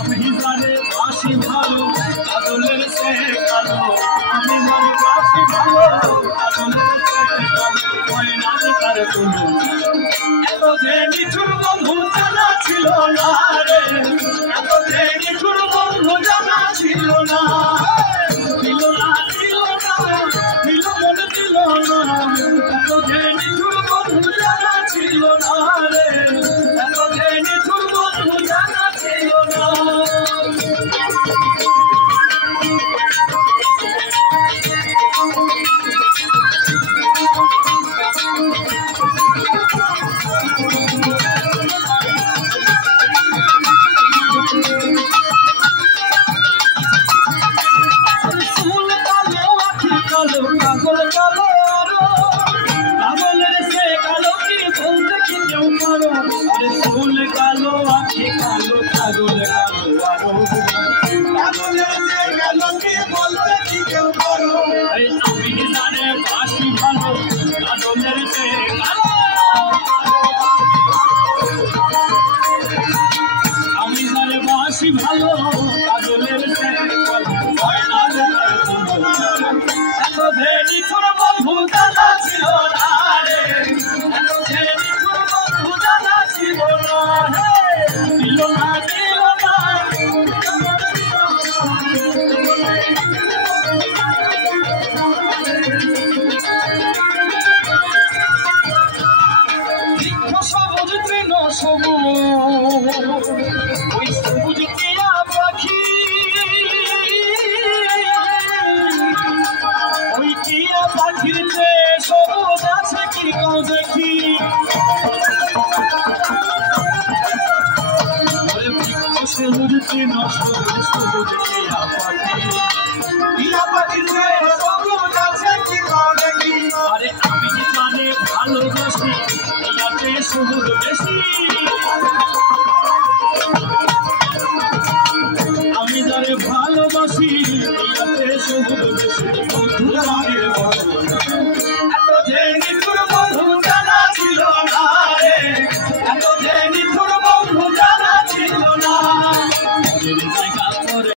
আমি জানে বাসি ভালো কাজলের সে কালো আমি জানে বাসি ভালো কাজলের সে কালো হয় না তার কোনো এত যে নিঠুর বন্ধু জানা ছিল না রে এত যে নিঠুর বন্ধু জানা ছিল না ছিল না ছিল না ছিল মনে ছিল না এত যে নিঠুর বন্ধু জানা ছিল না রে এত যে নিঠুর বন্ধু জানা ছিল না কাজল কালো কাজলের সে কালো কি বলতে কি কেউ পারো আরে ফুল কালো আখি কালো কাজল কালো আরো কাজলের সে কালো কি বলতে কি কেউ পারো আরে আমি জানে বাসি ভালো কাজলের সে কালো আমি জানে বাসি ভালো কাজলের সে কালো হয় না এত যে নিঠুর বন্ধু জানা ছিল না রে এত যে নিঠুর বন্ধু জানা ছিল না ছিল না ছিল না বৃক্ষ সবুজ তৃণ সবুজ ওই সবুজ টিয়া পাখি ওই টিয়া পাখির চেয়ে সবুজ আছে কি কেউ দেখি সবুজ তৃণ সবুজ সবুজ টিয়া পাখির চেয়ে সবুজ আছে কি কেউ দেখি